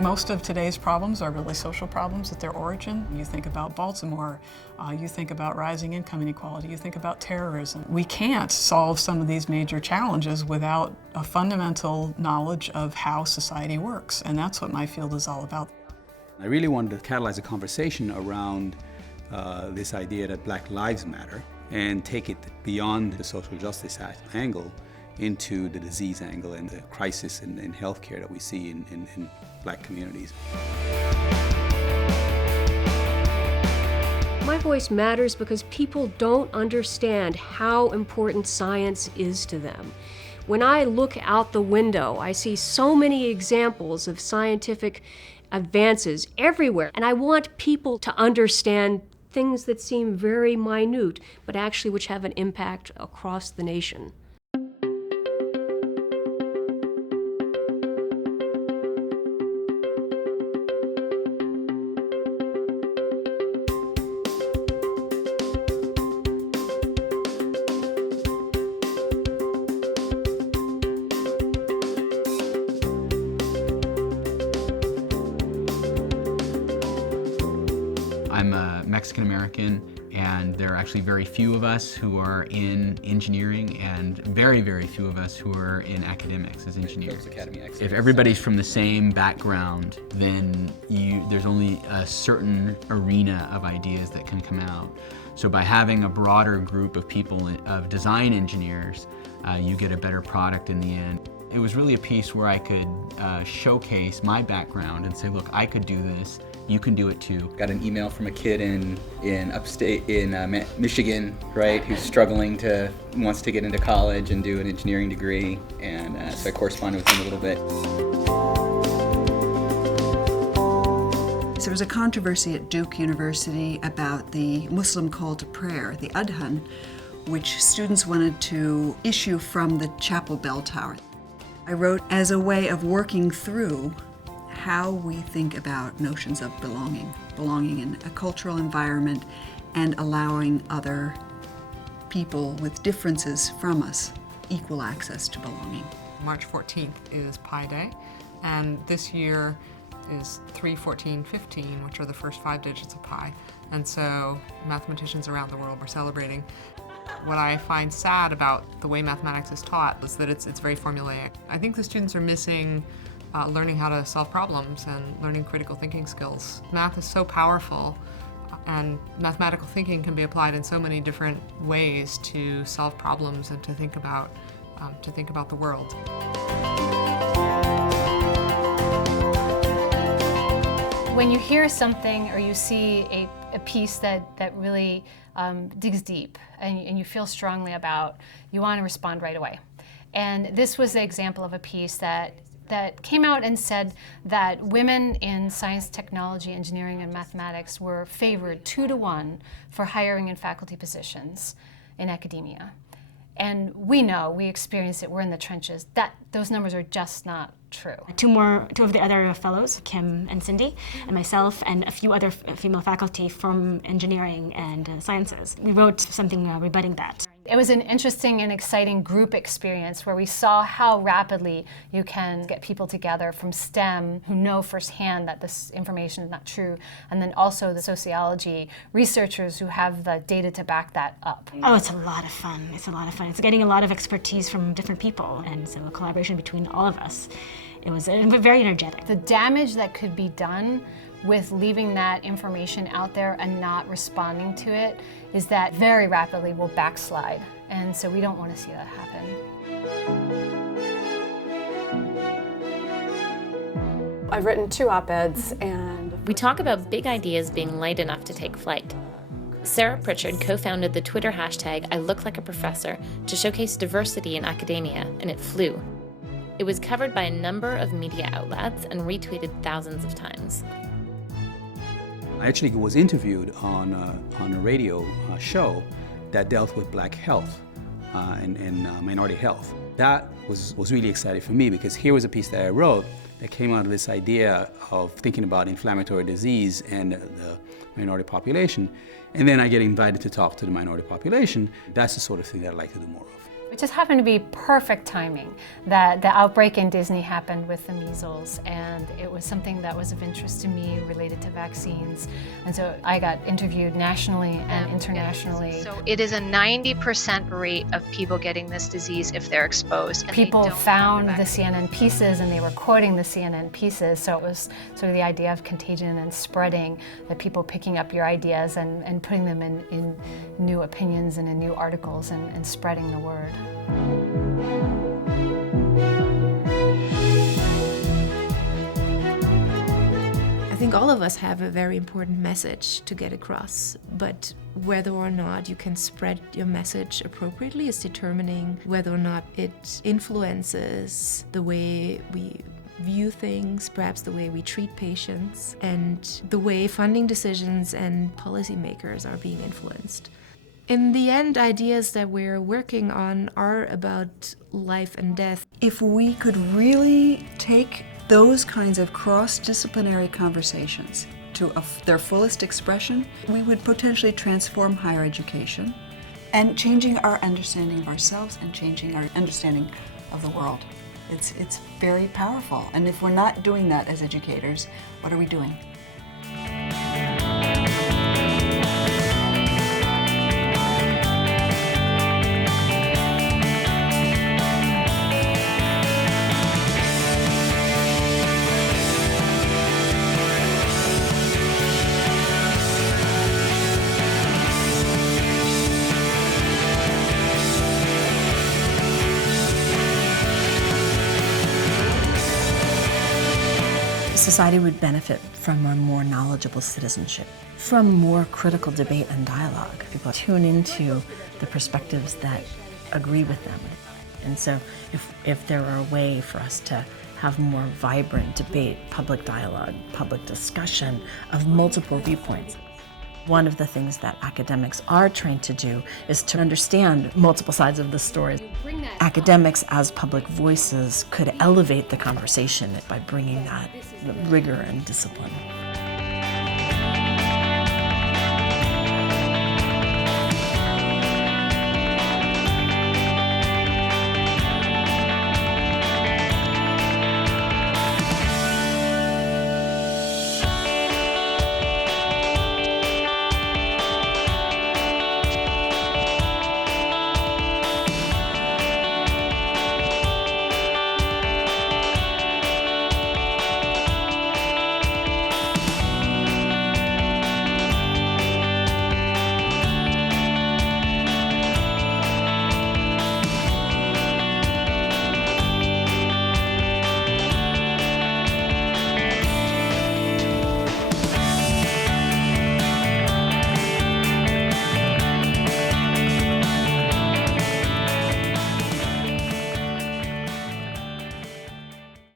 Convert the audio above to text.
Most of today's problems are really social problems at their origin. You think about Baltimore, you think about rising income inequality, you think about terrorism. We can't solve some of these major challenges without a fundamental knowledge of how society works, and that's what my field is all about. I really wanted to catalyze a conversation around this idea that Black lives matter and take it beyond the social justice angle into the disease angle and the crisis in healthcare that we see in Black communities. My voice matters because people don't understand how important science is to them. When I look out the window, I see so many examples of scientific advances everywhere, and I want people to understand things that seem very minute, but actually which have an impact across the nation. I'm a Mexican-American, and there are actually very few of us who are in engineering and very, very few of us who are in academics as engineers. If everybody's from the same background, then there's only a certain arena of ideas that can come out. So by having a broader group of people, of design engineers, you get a better product in the end. It was really a piece where I could showcase my background and say, look, I could do this. You can do it too. Got an email from a kid in upstate, in Michigan, right, who's struggling wants to get into college and do an engineering degree, and so I corresponded with him a little bit. So there was a controversy at Duke University about the Muslim call to prayer, the Adhan, which students wanted to issue from the chapel bell tower. I wrote as a way of working through how we think about notions of belonging in a cultural environment and allowing other people with differences from us equal access to belonging. March 14th is Pi Day, and this year is 3, 14, 15, which are the first 5 digits of pi. And so mathematicians around the world were celebrating. What I find sad about the way mathematics is taught is that it's very formulaic. I think the students are missing learning how to solve problems and learning critical thinking skills. Math is so powerful, and mathematical thinking can be applied in so many different ways to solve problems and to think about the world. When you hear something or you see a piece that really digs deep and you feel strongly about, you want to respond right away. And this was the example of a piece that came out and said that women in science, technology, engineering, and mathematics were favored 2-to-1 for hiring in faculty positions in academia. And we know, we experience it, we're in the trenches, that those numbers are just not true. Two of the other fellows, Kim and Cindy, and myself, and a few other female faculty from engineering and sciences. We wrote something rebutting that. It was an interesting and exciting group experience where we saw how rapidly you can get people together from STEM who know firsthand that this information is not true, and then also the sociology researchers who have the data to back that up. Oh, it's a lot of fun. It's a lot of fun. It's getting a lot of expertise from different people, and so a collaboration between all of us. It was very energetic. The damage that could be done with leaving that information out there and not responding to it is that very rapidly we'll backslide. And so we don't want to see that happen. I've written 2 op-eds, and we talk about big ideas being light enough to take flight. Sarah Pritchard co-founded the Twitter hashtag #ILookLikeAProfessor to showcase diversity in academia, and it flew. It was covered by a number of media outlets and retweeted thousands of times. I actually was interviewed on a radio show that dealt with Black health and minority health. That was really exciting for me because here was a piece that I wrote that came out of this idea of thinking about inflammatory disease and the minority population. And then I get invited to talk to the minority population. That's the sort of thing that I'd like to do more of. It just happened to be perfect timing that the outbreak in Disney happened with the measles, and it was something that was of interest to me related to vaccines. And so I got interviewed nationally and internationally. So it is a 90% rate of people getting this disease if they're exposed. And people found the CNN pieces and they were quoting the CNN pieces, so it was sort of the idea of contagion and spreading, that people picking up your ideas and putting them in new opinions and in new articles and spreading the word. I think all of us have a very important message to get across, but whether or not you can spread your message appropriately is determining whether or not it influences the way we view things, perhaps the way we treat patients, and the way funding decisions and policymakers are being influenced. In the end, ideas that we're working on are about life and death. If we could really take those kinds of cross-disciplinary conversations to their fullest expression, we would potentially transform higher education and changing our understanding of ourselves and changing our understanding of the world. It's very powerful. And if we're not doing that as educators, what are we doing? Society would benefit from a more knowledgeable citizenship, from more critical debate and dialogue. People tune into the perspectives that agree with them. And so if there were a way for us to have more vibrant debate, public dialogue, public discussion of multiple viewpoints. One of the things that academics are trained to do is to understand multiple sides of the story. Academics as public voices could elevate the conversation by bringing that rigor and discipline.